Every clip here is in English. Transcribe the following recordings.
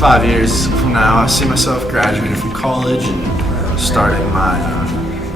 5 years from now, I see myself graduating from college and starting my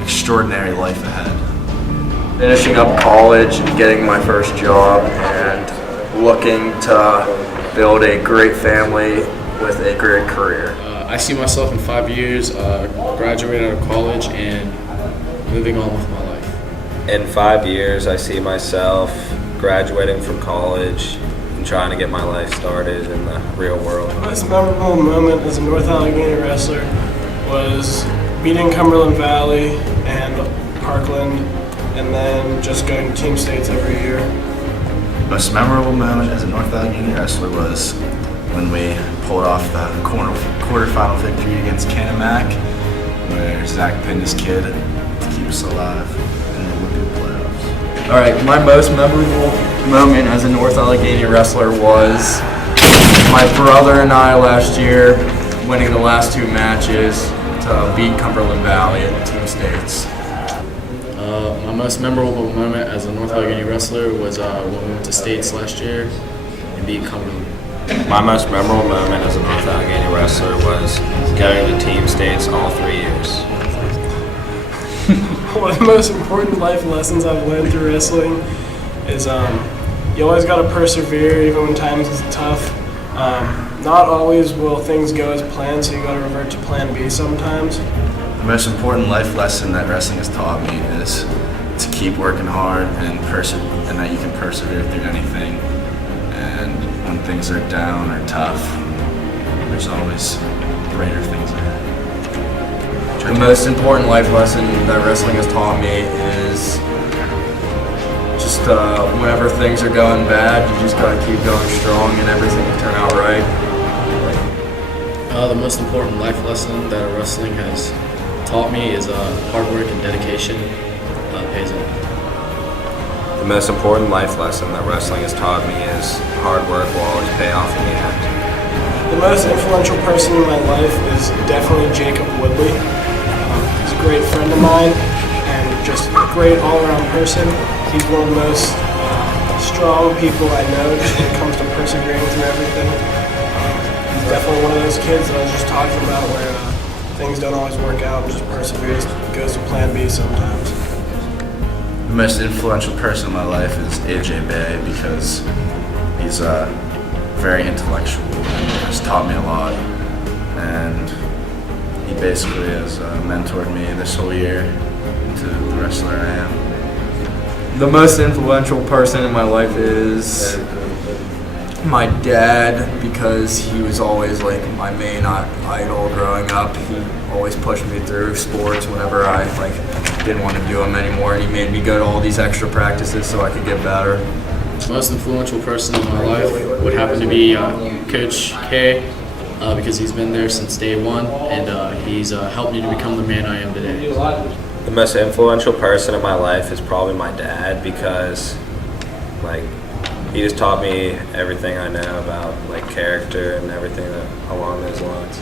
extraordinary life ahead. Finishing up college and getting my first job and looking to build a great family with a great career. I see myself in 5 years graduating out of college and moving on with my life. In 5 years, I see myself graduating from college and trying to get my life started in the real world. My most memorable moment as a North Allegheny wrestler was beating Cumberland Valley and Parkland, and then just going to team states every year. Most memorable moment as a North Allegheny wrestler was when we pulled off the quarterfinal victory against Canamac, where Zach pinned his kid to keep us alive in the Olympic playoffs. All right, my most memorable moment as a North Allegheny wrestler was my brother and I last year winning the last two matches to beat Cumberland Valley at team states. My most memorable moment as a North Allegheny wrestler was when we went to states last year and beat Cumberland. My most memorable moment as a North Allegheny wrestler was going to team states all 3 years. One of the most important life lessons I've learned through wrestling is you always got to persevere even when times is tough. Not always will things go as planned, so you got to revert to plan B sometimes. The most important life lesson that wrestling has taught me is to keep working hard and that you can persevere through anything. And when things are down or tough, there's always greater things ahead. The most important life lesson that wrestling has taught me is just whenever things are going bad, you just gotta keep going strong and everything will turn out right. The most important life lesson that wrestling has taught me is hard work and dedication pays off. The most important life lesson that wrestling has taught me is hard work will always pay off in the end. The most influential person in my life is definitely Jacob Woodley. He's a great friend of mine and just a great all-around person. He's one of the most strong people I know just when it comes to persevering through everything. He's definitely one of those kids that I was just talking about where things don't always work out and just perseveres, goes to plan B sometimes. The most influential person in my life is AJ Bay because he's very intellectual and has taught me a lot. And he basically has mentored me this whole year into the wrestler I am. The most influential person in my life is my dad because he was always like my main idol growing up. He always pushed me through sports whenever I didn't want to do them anymore, and he made me go to all these extra practices so I could get better. The most influential person in my life would happen to be Coach K because he's been there since day one and he's helped me to become the man I am today. The most influential person in my life is probably my dad because he just taught me everything I know about character and everything along those lines.